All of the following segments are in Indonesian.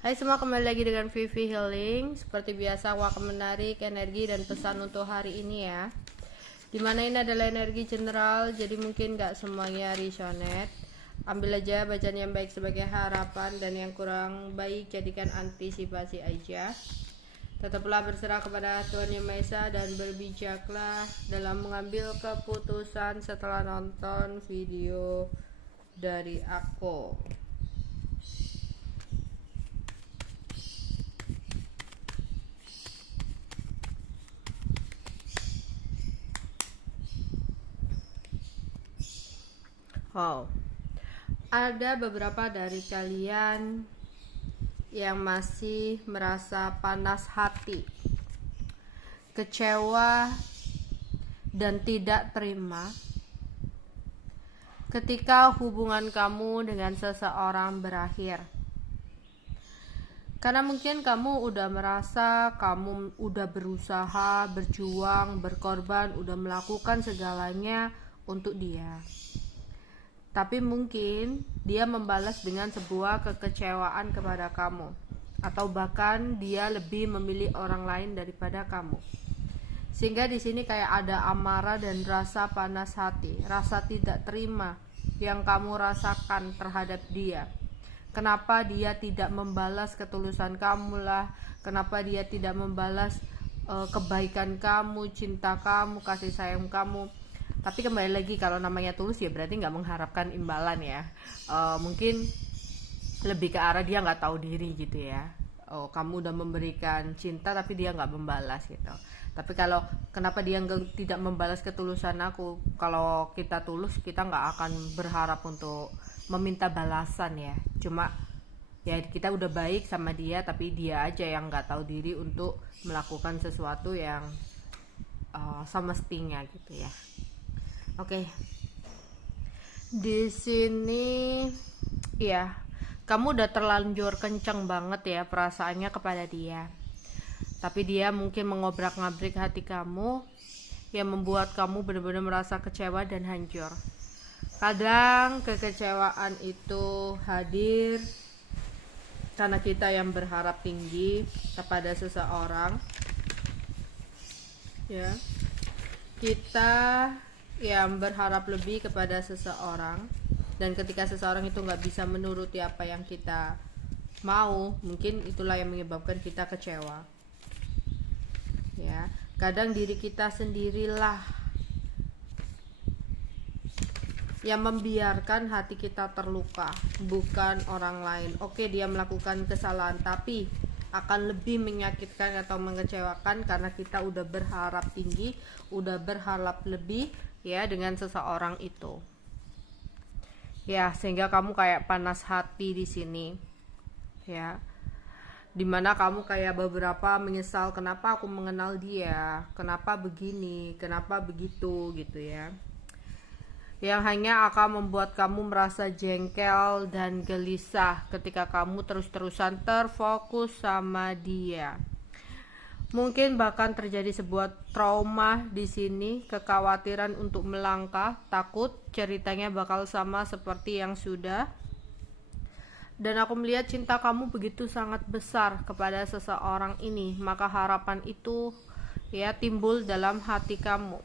Hai semua, kembali lagi dengan Vivi Healing. Seperti biasa aku akan menarik energi dan pesan untuk hari ini ya. Dimana ini adalah energi general, jadi mungkin gak semuanya resonate. Ambil aja bacaan yang baik sebagai harapan, dan yang kurang baik jadikan antisipasi aja. Tetaplah berserah kepada Tuhan Yang Maha Esa dan berbijaklah dalam mengambil keputusan setelah nonton video dari aku. Wow, ada beberapa dari kalian yang masih merasa panas hati, kecewa, dan tidak terima ketika hubungan kamu dengan seseorang berakhir. Karena mungkin kamu udah merasa kamu udah berusaha, berjuang, berkorban, udah melakukan segalanya untuk dia. Tapi mungkin dia membalas dengan sebuah kekecewaan kepada kamu, atau bahkan dia lebih memilih orang lain daripada kamu. Sehingga di sini kayak ada amarah dan rasa panas hati, rasa tidak terima yang kamu rasakan terhadap dia. Kenapa dia tidak membalas ketulusan kamu lah? Kenapa dia tidak membalas kebaikan kamu, cinta kamu, kasih sayang kamu? Tapi kembali lagi, kalau namanya tulus ya berarti nggak mengharapkan imbalan ya. Mungkin lebih ke arah dia nggak tahu diri gitu ya. Kamu udah memberikan cinta tapi dia nggak membalas gitu. Tapi kalau kenapa dia tidak membalas ketulusan aku? Kalau kita tulus, kita nggak akan berharap untuk meminta balasan ya. Cuma ya kita udah baik sama dia, tapi dia aja yang nggak tahu diri untuk melakukan sesuatu yang semestinya gitu ya. Oke. Di sini ya, kamu udah terlanjur kenceng banget ya perasaannya kepada dia. Tapi dia mungkin mengobrak-ngabrik hati kamu, yang membuat kamu benar-benar merasa kecewa dan hancur. Kadang kekecewaan itu hadir karena kita yang berharap tinggi kepada seseorang. Ya. Kita yang berharap lebih kepada seseorang, dan ketika seseorang itu nggak bisa menuruti apa yang kita mau, mungkin itulah yang menyebabkan kita kecewa ya. Kadang diri kita sendirilah yang membiarkan hati kita terluka, bukan orang lain. Oke, dia melakukan kesalahan, tapi akan lebih menyakitkan atau mengecewakan karena kita udah berharap tinggi, udah berharap lebih ya dengan seseorang itu. Ya, sehingga kamu kayak panas hati di sini. Ya. Dimana kamu kayak beberapa menyesal, kenapa aku mengenal dia, kenapa begini, kenapa begitu gitu ya. Yang hanya akan membuat kamu merasa jengkel dan gelisah ketika kamu terus-terusan terfokus sama dia. Mungkin bahkan terjadi sebuah trauma di sini, kekhawatiran untuk melangkah, takut ceritanya bakal sama seperti yang sudah. Dan aku melihat cinta kamu begitu sangat besar kepada seseorang ini, maka harapan itu ya timbul dalam hati kamu.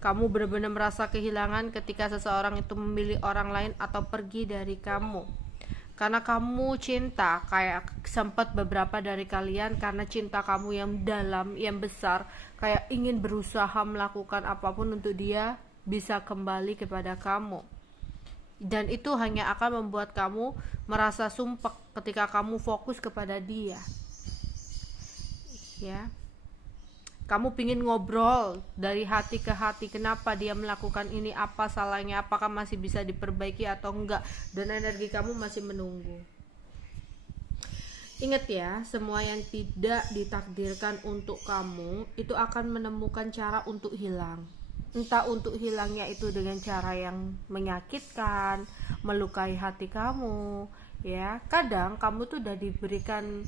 Kamu benar-benar merasa kehilangan ketika seseorang itu memilih orang lain atau pergi dari kamu. Karena kamu cinta, kayak sempat beberapa dari kalian karena cinta kamu yang dalam, yang besar, kayak ingin berusaha melakukan apapun untuk dia bisa kembali kepada kamu. Dan itu hanya akan membuat kamu merasa sumpek ketika kamu fokus kepada dia. Ya. Kamu pingin ngobrol dari hati ke hati, kenapa dia melakukan ini, apa salahnya, apakah masih bisa diperbaiki atau enggak, dan energi kamu masih menunggu. Ingat ya, semua yang tidak ditakdirkan untuk kamu itu akan menemukan cara untuk hilang. Entah untuk hilangnya itu dengan cara yang menyakitkan, melukai hati kamu ya. Kadang kamu tuh udah diberikan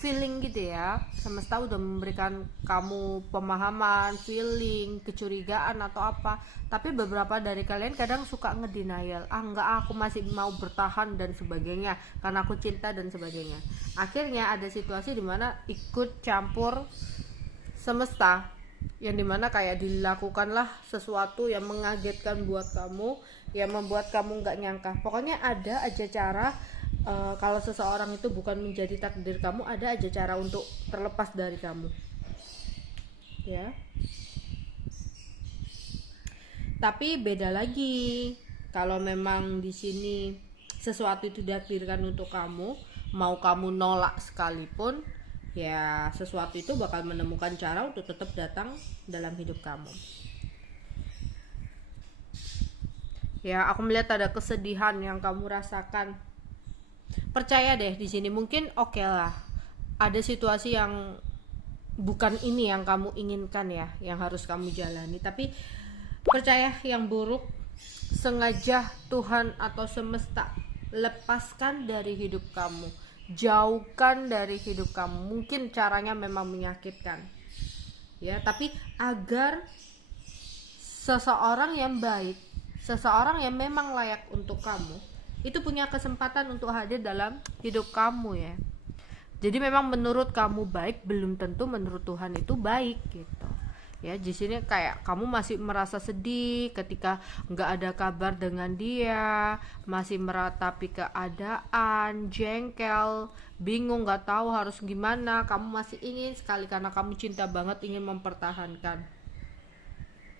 feeling gitu ya. Semesta udah memberikan kamu pemahaman, feeling, kecurigaan atau apa. Tapi beberapa dari kalian kadang suka ngedenial, enggak, aku masih mau bertahan dan sebagainya karena aku cinta dan sebagainya. Akhirnya ada situasi dimana ikut campur semesta, yang dimana kayak dilakukanlah sesuatu yang mengagetkan buat kamu, yang membuat kamu nggak nyangka. Pokoknya ada aja cara. Kalau seseorang itu bukan menjadi takdir kamu, ada aja cara untuk terlepas dari kamu, ya. Tapi beda lagi kalau memang di sini sesuatu itu ditakdirkan untuk kamu, mau kamu nolak sekalipun, ya sesuatu itu bakal menemukan cara untuk tetap datang dalam hidup kamu. Ya, aku melihat ada kesedihan yang kamu rasakan. Percaya deh, di sini mungkin oke lah, ada situasi yang bukan ini yang kamu inginkan ya, yang harus kamu jalani. Tapi percaya, yang buruk sengaja Tuhan atau semesta lepaskan dari hidup kamu, jauhkan dari hidup kamu. Mungkin caranya memang menyakitkan, ya, tapi agar seseorang yang baik, seseorang yang memang layak untuk kamu, itu punya kesempatan untuk hadir dalam hidup kamu, ya. Jadi memang menurut kamu baik, belum tentu menurut Tuhan itu baik gitu. Ya, di sini kayak kamu masih merasa sedih ketika nggak ada kabar dengan dia, masih meratapi keadaan, jengkel, bingung, nggak tahu harus gimana. Kamu masih ingin sekali karena kamu cinta banget, ingin mempertahankan.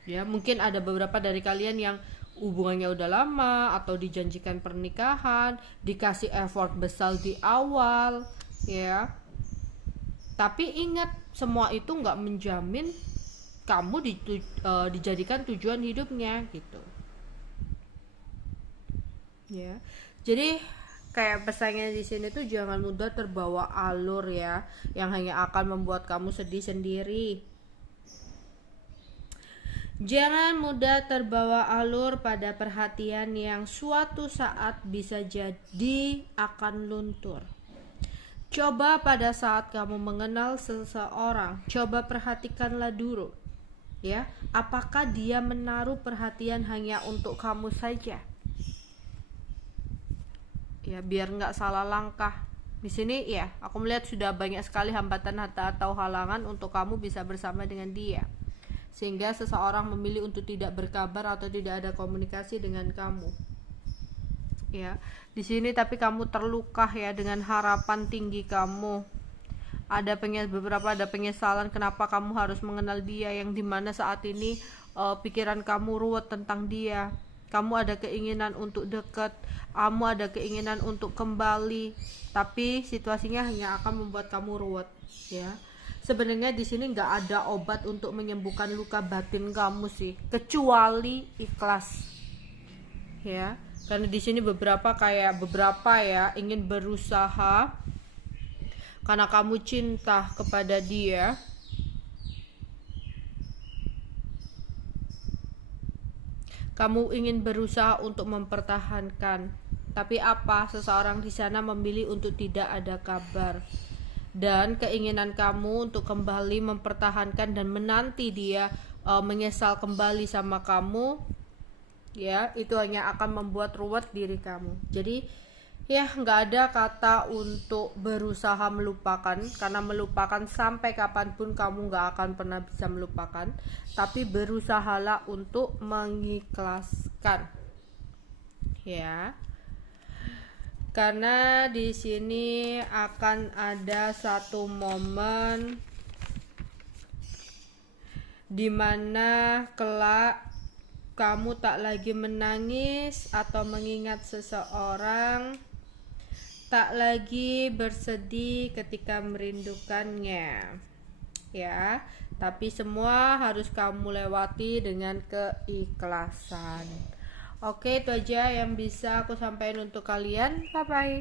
Ya, mungkin ada beberapa dari kalian yang hubungannya udah lama atau dijanjikan pernikahan, dikasih effort besar di awal, ya. Tapi ingat, semua itu nggak menjamin kamu dijadikan tujuan hidupnya gitu, ya. Jadi kayak pesannya di sini tuh jangan mudah terbawa alur ya, yang hanya akan membuat kamu sedih sendiri. Jangan mudah terbawa alur pada perhatian yang suatu saat bisa jadi akan luntur. Coba pada saat kamu mengenal seseorang, coba perhatikanlah dulu, ya, apakah dia menaruh perhatian hanya untuk kamu saja? Ya, biar nggak salah langkah. Di sini ya, aku melihat sudah banyak sekali hambatan atau halangan untuk kamu bisa bersama dengan dia, sehingga seseorang memilih untuk tidak berkabar atau tidak ada komunikasi dengan kamu. Ya, di sini tapi kamu terluka ya dengan harapan tinggi kamu. Ada beberapa penyesalan kenapa kamu harus mengenal dia, yang dimana saat ini pikiran kamu ruwet tentang dia. Kamu ada keinginan untuk dekat, kamu ada keinginan untuk kembali, tapi situasinya hanya akan membuat kamu ruwet, ya. Sebenarnya di sini nggak ada obat untuk menyembuhkan luka batin kamu sih, kecuali ikhlas, ya. Karena di sini beberapa ya ingin berusaha karena kamu cinta kepada dia. Kamu ingin berusaha untuk mempertahankan, tapi seseorang di sana memilih untuk tidak ada kabar. Dan keinginan kamu untuk kembali mempertahankan dan menanti dia menyesal kembali sama kamu, ya, itu hanya akan membuat ruwet diri kamu. Jadi ya, nggak ada kata untuk berusaha melupakan, karena melupakan sampai kapanpun kamu nggak akan pernah bisa melupakan. Tapi berusahalah untuk mengikhlaskan, ya. Karena di sini akan ada satu momen dimana kelak kamu tak lagi menangis atau mengingat seseorang, tak lagi bersedih ketika merindukannya, ya. Tapi semua harus kamu lewati dengan keikhlasan. Oke, itu aja yang bisa aku sampaikan untuk kalian. Bye bye.